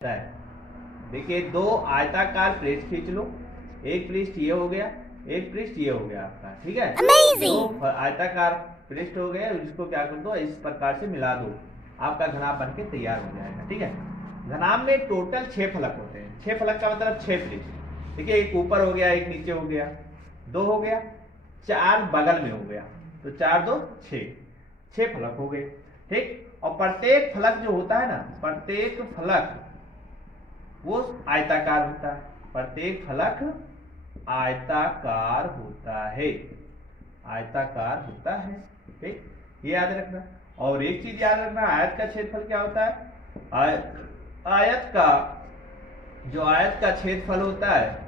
है। देखिए दो आयताकार पृष्ठ खींच लो, एक पृष्ठ ये हो गया, एक पृष्ठ ये हो गया आपका, ठीक है। दो आयताकार पृष्ठ हो गए, इसको क्या कर दो, इस प्रकार से मिला दो, आपका घनाभ बन के तैयार हो जाएगा, ठीक है। घनाभ में टोटल 6 फलक होते हैं। 6 फलक का मतलब 6 पृष्ठ। देखिए एक ऊपर हो गया, एक नीचे हो गया, 2 हो गया, 4 बगल में हो गया, तो 4 2 6, 6 फलक हो गए, ठीक। और प्रत्येक फलक जो होता है ना, प्रत्येक फलक वो आयताकार होता है, प्रत्येक फलक आयताकार होता है, आयताकार होता है, ठीक, ये याद रखना। और एक चीज याद रखना, आयत का क्षेत्रफल क्या होता है, आयत का जो आयत का क्षेत्रफल होता है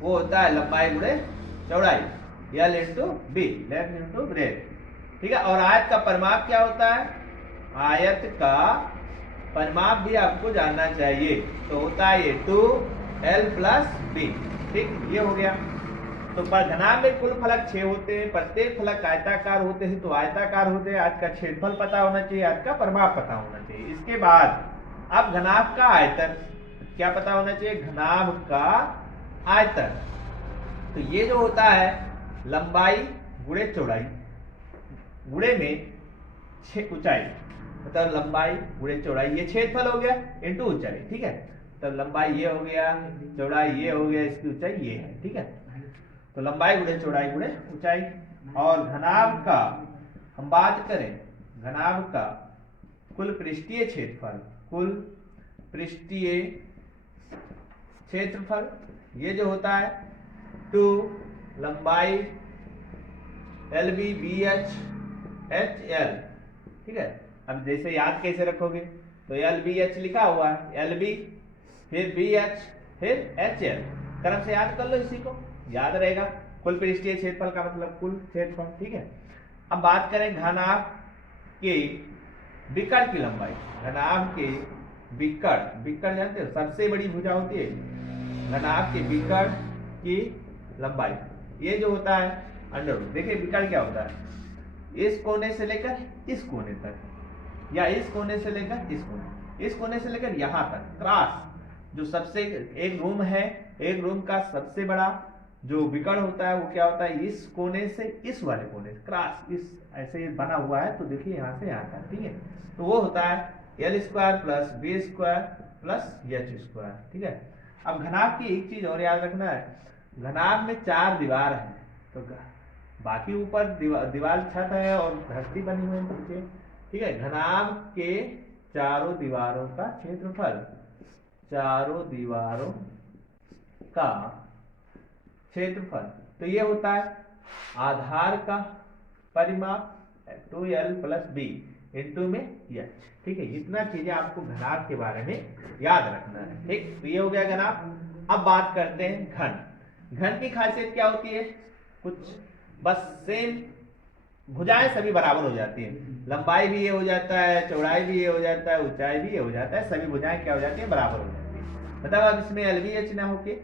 वो होता है लंबाई गुणे चौड़ाई, L into B, length into breadth, ठीक है। और आयत का परिमाप क्या होता है, आयत का परिमाप भी आपको जानना चाहिए, तो होता है ये 2L प्लस बी, ठीक, ये हो गया। तो घनाभ में कुल फलक 6 होते हैं, प्रत्येक फलक आयताकार होते हैं, तो आयताकार होते हैं, आज का क्षेत्रफल पता होना चाहिए, आज का परिमाप पता होना चाहिए। इसके बाद अब घनाभ का आयतन क्या पता होना चाहिए, घनाभ का आयतन, तो ये जो होता है लंबाई गुणे चौड़ाई गुणे में ऊंचाई, मतलब लंबाई गुणे चौड़ाई, ये क्षेत्रफल हो गया इंटू ऊंचाई, ठीक है। तो लंबाई ये हो गया, चौड़ाई ये हो गया, इसकी ऊंचाई ये है, ठीक है। तो लंबाई गुणे चौड़ाई गुणे ऊंचाई। और घनाभ का हम बात करें, घनाभ का कुल पृष्ठीय क्षेत्रफल, कुल पृष्ठीय क्षेत्रफल ये जो होता है 2 लंबाई LB BH HL, ठीक है। अब जैसे याद कैसे रखोगे, तो LBH लिखा हुआ है, LB फिर BH फिर HL, क्रम से याद कर लो, इसी को याद रहेगा। कुल पृष्ठीय क्षेत्रफल का मतलब कुल क्षेत्रफल, ठीक है। अब बात करें घनाभ के विकर्ण की लंबाई, घनाभ के विकर्ण, विकर्ण जानते हो सबसे बड़ी भुजा होती है, घनाभ के विकर्ण की लंबाई ये जो होता है अंडर रूट। देखिए विकर्ण क्या होता है, इस कोने से लेकर इस कोने तक, या इस कोने से लेकर इस कोने से लेकर यहां तक, क्रॉस जो सबसे एक रूम है, एक रूम का सबसे बड़ा जो विकर्ण होता है वो क्या होता है, इस कोने से इस वाले कोने से क्रॉस, इस ऐसे बना हुआ है, तो देखिए यहां से यहां तक, ठीक है। तो वो होता है L square plus B square plus H square, ठीक है। अब घनाभ की एक चीज और याद रखना है, घनाभ में 4 दीवार है, तो बाकी ऊपर दीवार छत है और धरती बनी हुई है नीचे, ठीक है। घनाभ के चारों दीवारों का क्षेत्रफल, चारों दीवारों का क्षेत्रफल, तो ये होता है आधार का परिमाप 2L प्लस बी इंटू में H, ठीक है। इतना चीजें आपको घनाभ के बारे में याद रखना है, ठीक। तो ये हो गया घनाभ। अब बात करते हैं घन। घन की खासियत क्या होती है, कुछ बस सेम, भुजाएं सभी बराबर हो जाती हैं, लंबाई भी ये हो जाता है, चौड़ाई भी ये हो जाता है, ऊंचाई भी ये हो जाता है, सभी भुजाएं क्या हो जाती है, बराबर हो जाती है। मतलब अब इसमें LVH ना होके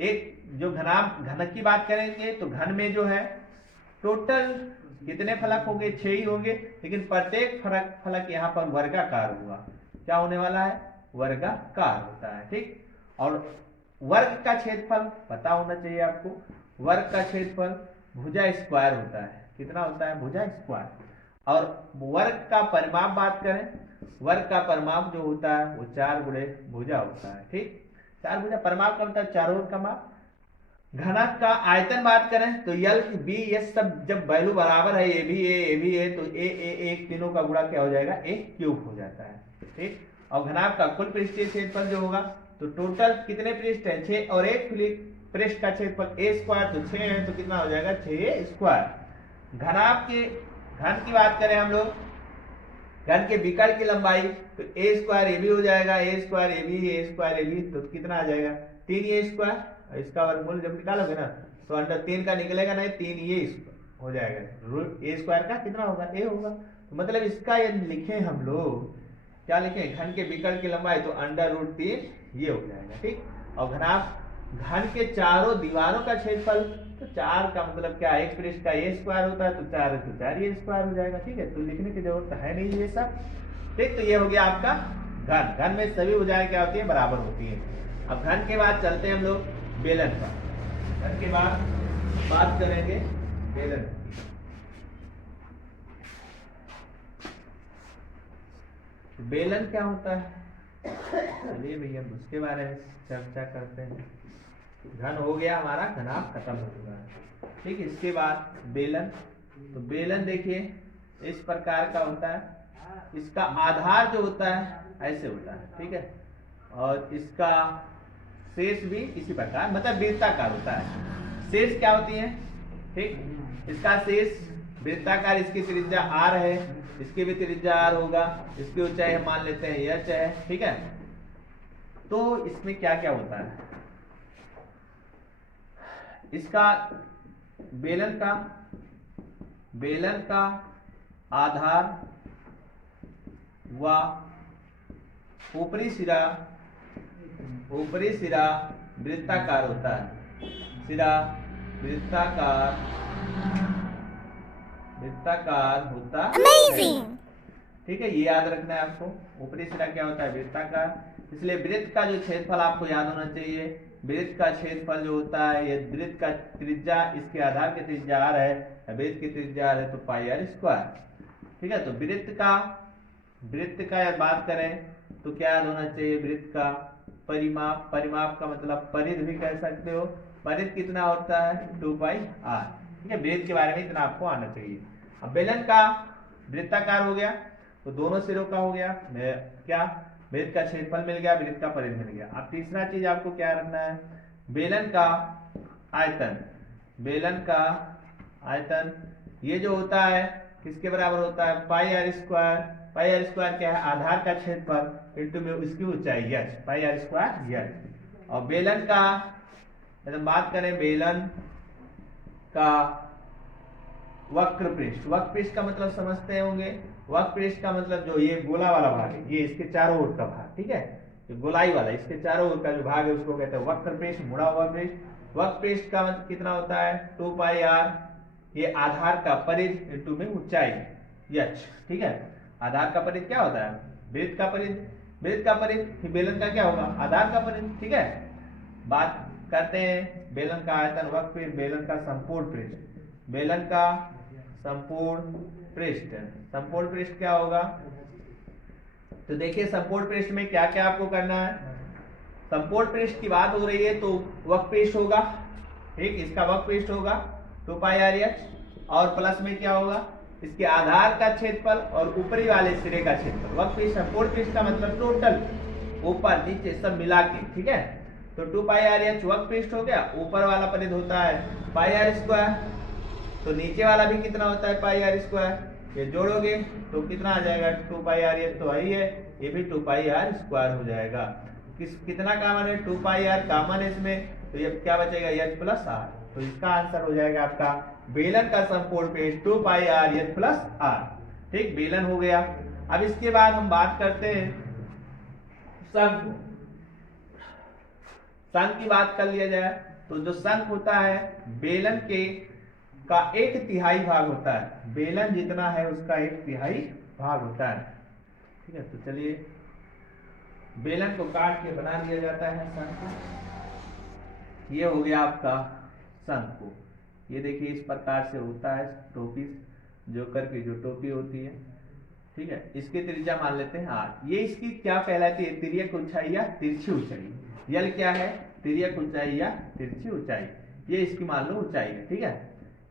एक जो घनाभ घन की बात करेंगे, तो घन में जो है टोटल कितने फलक होंगे, 6 ही होंगे, लेकिन प्रत्येक फलक यहाँ पर वर्गाकार हुआ, क्या होने वाला है, वर्गाकार होता है, ठीक। और वर्ग का क्षेत्रफल पता होना चाहिए आपको, वर्ग का क्षेत्रफल भुजा स्क्वायर होता है, कितना होता है, भुजा स्क्वायर। और वर्ग का परिमाप बात करें, वर्ग का परिमाप जो होता है वो 4 गुणे भुजा होता है, ठीक। 4 भुजा परिमाप का मतलब चारों का माप। घनक का आयतन बात करें तो L B ये सब जब वैल्यू बराबर है, ए भी ए, तो एक तीनों का गुणा क्या हो जाएगा, A क्यूब हो जाता है, ठीक। और घनाभ का कुल पृष्ठीय क्षेत्रफल जो होगा, तो टोटल कितने पृष्ठ है, 6, और एक पृष्ठ का क्षेत्रफल A स्क्वायर, तो 6 है, तो कितना हो जाएगा, 6A स्क्वायर। घनाभ के घन की बात करें हम लोग, घन के विकर्ण की लंबाई, तो A स्क्वायर ए भी हो जाएगा, A स्क्वायर ए स्क्वायर ए भी, तो कितना आ जाएगा, 3A स्क्वायर। इसका वर्गमूल जब निकालोगे ना, तो अंडर 3 का निकलेगा नहीं, 3 ये हो जाएगा, रूट A स्क्वायर का कितना होगा, A होगा। तो मतलब इसका यदि लिखे हम लोग, क्या लिखे, घन के विकर्ण की लंबाई, तो अंडर रूट 3 ये हो जाएगा, ठीक। और घनाभ घन के चारों दीवारों का क्षेत्रफल, तो 4 का मतलब क्या, एक पृष्ठ का A स्क्वायर होता है, तो 4 है तो 4 A स्क्वायर हो जाएगा, ठीक है। तो लिखने की जरूरत है नहीं ये सब, ठीक। तो ये हो गया आपका घन, घन में सभी भुजाएं क्या होती है, बराबर होती है। अब घन के बाद चलते हैं हम लोग बेलन पर। घन के बाद बात करेंगे बेलन की। बेलन क्या होता है, चलिए भैया उसके बारे में चर्चा करते हैं। घन हो गया हमारा, घनाभ खत्म हो चुका है, ठीक है। इसके बाद बेलन, तो बेलन देखिए इस प्रकार का होता है। इसका आधार जो होता है ऐसे होता है, ठीक है, और इसका शेष भी इसी प्रकार, मतलब वृत्ताकार होता है। शेष क्या होती है, ठीक, इसका शेष वृत्ताकार, इसकी त्रिज्या r है, इसकी भी त्रिज्या r होगा, इसकी ऊंचाई हम मान लेते हैं h है, ठीक है। तो इसमें क्या क्या होता है, इसका बेलन का आधार व ऊपरी सिरा वृत्ताकार होता है। सिरा वृत्ताकार होता है, ठीक है, ये याद रखना है आपको। ऊपरी सिरा क्या होता है, वृत्ताकार। इसलिए वृत्त का जो क्षेत्रफल आपको याद होना चाहिए, वृत्त का क्षेत्रफल जो होता है, ये वृत्त का त्रिज्या, इसके आधार की त्रिज्या r है, वृत्त की त्रिज्या r है, तो पाई r स्क्वायर, ठीक है। तो वृत्त का याद बात करें तो क्या याद होना चाहिए, वृत्त का परिमाप, परिमाप का मतलब परिध भी कह सकते हो। परिध कितना होता है, 2 पाई r, ठीक है। वृत्त के बारे में इतना आपको आना चाहिए। अब बेलन का वृत्ताकार हो गया तो दोनों सिरों का हो गया, क्या, वृत्त का क्षेत्रफल मिल गया, वृत्त का परिध मिल गया। अब तीसरा चीज आपको क्या रखना है, बेलन का आयतन, ये जो होता है किसके बराबर होता है, पाई r स्क्वायर। पाई r स्क्वायर क्या है, आधार का क्षेत्रफल इंटू में उसकी ऊंचाई h, पाई r स्क्वायर h। और बेलन का जब बात करें, बेलन का वक्र पृष्ठ का मतलब समझते होंगे। वक्र पृष्ठ का मतलब जो ये गोला वाला भाग है, ये इसके चारों ओर का भाग, ठीक है, जो गोलाई वाला इसके चारों ओर का जो भाग है उसको कहते हैं वक्र पृष्ठ, मुड़ा हुआ पृष्ठ। वक्र पृष्ठ का मतलब कितना होता है, 2 पाई r, ये आधार का परिध इंटू में ऊंचाई h, ठीक है। आधार का परिध क्या होता है, वृत्त का परिध, फिर बेलन का क्या होगा, आधार का परिध, ठीक है। बात करते हैं बेलन का आयतन, वक्र पृष्ठ, बेलन का संपूर्ण पृष्ठ, बेलन का संपूर्ण पृष्ठ क्या होगा, तो देखिए संपूर्ण पृष्ठ में क्या क्या आपको करना है। संपूर्ण पृष्ठ की बात हो रही है तो वक्र पृष्ठ होगा, ठीक, इसका वक्र पृष्ठ होगा 2 पाई r h, और प्लस में क्या होगा, इसके आधार का क्षेत्रफल और ऊपरी वाले सिरे का क्षेत्रफल। वक्र पृष्ठ, संपूर्ण पृष्ठ का मतलब टोटल, ऊपर नीचे सब मिला के, ठीक है। तो 2 पाई r h वक्र पृष्ठ हो गया, ऊपर वाला परिध होता है पाई r स्क्वायर, तो नीचे वाला भी कितना होता है, पाई r स्क्वायर। ये जोड़ोगे तो कितना आ जाएगा, 2 पाई r h तो है, ये भी 2 पाई r स्क्वायर हो जाएगा। कितना कॉमन है, 2 पाई r कॉमन है इसमें, तो ये क्या बचेगा, h प्लस r। तो इसका आंसर हो जाएगा आपका बेलन का संपूर्ण पृष्ठ 2 पाई r h प्लस r, ठीक, बेलन हो गया। अब इसके बाद हम बात करते हैं शंकु। शंकु की बात कर लिया जाए तो जो शंकु होता है, बेलन के का 1/3 भाग होता है, बेलन जितना है उसका 1/3 भाग होता है, ठीक है। तो चलिए बेलन को काट के बना दिया जाता है शंकु। ये हो गया आपका शंकु। ये देखिए इस प्रकार से होता है, टोपी जोकर की जो टोपी होती है, ठीक है। इसकी त्रिज्या मान लेते हैं r। ये इसकी क्या कहलाती है, तिर्यक ऊंचाई या तिरछी ऊंचाई। यल क्या है, तिर्यक ऊंचाई या तिरछी ऊंचाई, ये इसकी मान लो ऊंचाई है, ठीक है,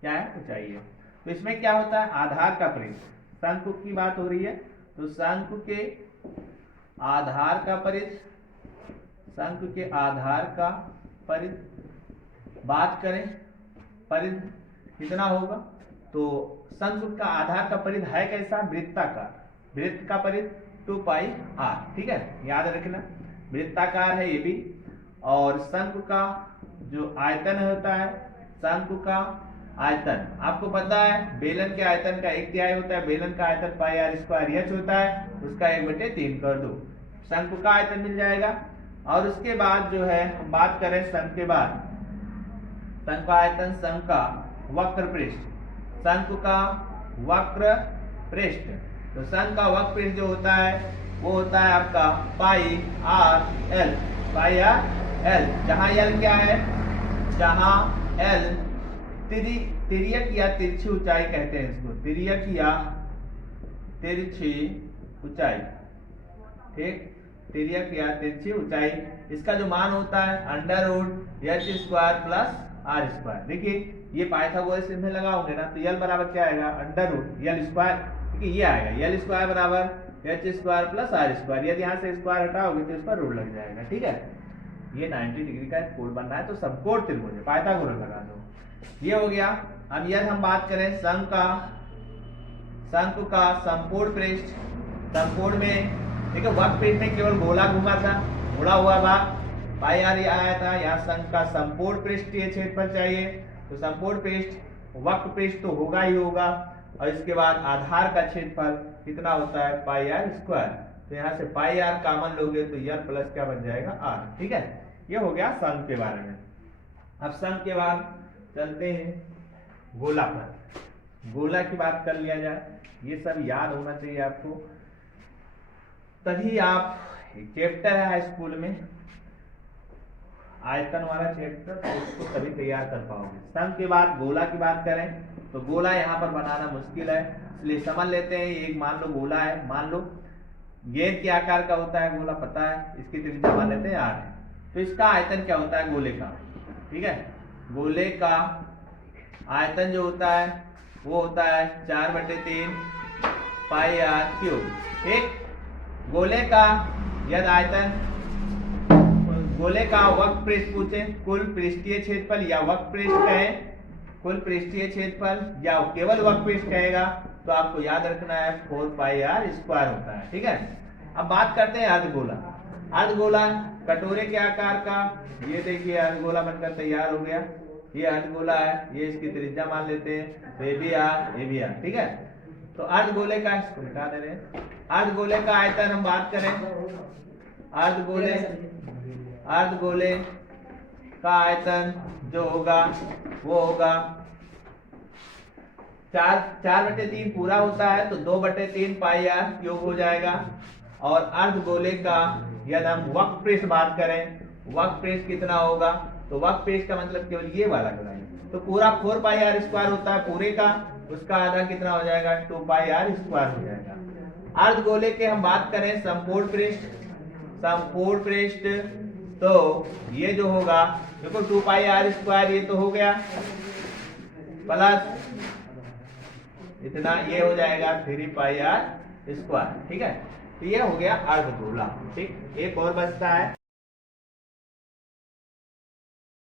क्या है, ऊंचाई है। तो इसमें क्या होता है, आधार का परिध, शंकु की बात हो रही है तो शंकु के आधार का परिध, शंकु के आधार का परिध, बात करें परिध कितना होगा, तो शंकु का आधार का परिध है कैसा, वृत्ताकार, वृत्त का परिध 2 पाई r, ठीक है, याद रखना वृत्ताकार है ये भी। और शंकु का जो आयतन होता है, शंकु का आयतन आपको पता है, बेलन के आयतन का 1/3 होता है, बेलन का आयतन पाई r स्क्वायर h होता है, उसका 1/3 कर दो, शंकु का आयतन मिल जाएगा। और उसके बाद जो है हम बात करें शंकु के बाद, शंकु का आयतन, शंकु का वक्र पृष्ठ, शंकु का वक्र पृष्ठ, तो शंकु का वक्र पृष्ठ जो होता है वो होता है आपका पाई आर एल, पाई आर एल, जहां एल क्या है, जहां एल तिर्यक या तिरछी ऊंचाई कहते हैं इसको, तिर्यक या तिरछी ऊंचाई, ठीक, तिर्यक या तिरछी ऊंचाई। इसका जो मान होता है under root H square plus R square. देखिए ये पाइथागोरस में लगाओगे ना तो यल बराबर क्या आएगा, अंडर रूट यल स्क्वायर, ठीक है, ये आएगा यल स्क्वायर बराबर H square plus R square. यदि यहाँ से स्क्वायर हटाओगे तो इस पर रूट लग जाएगा, ठीक है। ये 90 डिग्री का कोण बन रहा है तो समकोण त्रिभुज पाइथागोरस लगा दो, ये हो गया। अब यदि हम बात करें शंकु का संपूर्ण पृष्ठ, संपूर्ण में देखिए वक्र पृष्ठ में केवल गोला घुमा था, मुड़ा हुआ भाग पाई आर आया था। यहाँ शंकु का संपूर्ण पृष्ठीय क्षेत्रफल चाहिए, तो संपूर्ण पृष्ठ वक्र पृष्ठ तो होगा ही होगा, और इसके बाद आधार का क्षेत्रफल कितना होता है, पाई आर स्क्वायर। तो यहाँ से पाई आर कॉमन लोगे तो यल प्लस क्या बन जाएगा, आर, ठीक है। ये हो गया शंकु के बारे में। अब शंकु के बाद चलते हैं गोला पर, गोला की बात कर लिया जाए। ये सब याद होना चाहिए आपको, तभी आप, एक चैप्टर है स्कूल में आयतन वाला चैप्टर, तो उसको तभी तैयार कर पाओगे। शंकु के बाद गोला की बात करें तो गोला यहाँ पर बनाना मुश्किल है, इसलिए समझ लेते हैं। एक मान लो गोला है, मान लो गेंद के आकार का होता है गोला, पता है, इसकी त्रिज्या मान लेते हैं 8 है। तो इसका आयतन क्या होता है गोले का, ठीक है, गोले का आयतन जो होता है वो होता है 4/3 पाई आर क्यूब, ठीक। गोले का यदि आयतन, गोले का वक्र पृष्ठ पूछे, कुल पृष्ठीय क्षेत्रफल या वक्र पृष्ठ कहें, कुल पृष्ठीय क्षेत्रफल या केवल वक्र पृष्ठ कहेगा तो आपको याद रखना है 4 पाई आर स्क्वायर होता है, ठीक है। अब बात करते हैं अर्धगोला। अर्धगोला कटोरे के आकार का, ये देखिए अर्धगोला बनकर तैयार हो गया, ये अर्धगोला है, ये इसकी त्रिज्या मान लेते हैं, तो ये भी आर, ठीक है। तो अर्धगोले का, इसको मिटा दे रहे हैं, अर्धगोले का आयतन हम बात करें, अर्धगोले का आयतन जो होगा वो होगा 4/3 पूरा होता है तो 2/3 पाई आर क्यूब हो जाएगा। और अर्धगोले का यदि हम वक्र पृष्ठ बात करें, वक्र पृष्ठ कितना होगा, तो वक्र पृष्ठ का मतलब केवल ये वाला बनाएंगे तो पूरा 4 पाई आर स्क्वायर होता है पूरे का, उसका आधा कितना हो जाएगा, 2 पाई आर स्क्वायर हो जाएगा। अर्धगोले के हम बात करें संपूर्ण पृष्ठ, संपूर्ण पृष्ठ तो ये जो होगा देखो 2 पाई आर स्क्वायर, ये तो हो गया, प्लस इतना ये हो जाएगा 3 पाई आर स्क्वायर, ठीक है। तो ये हो गया अर्धगोला, ठीक। एक और बचता है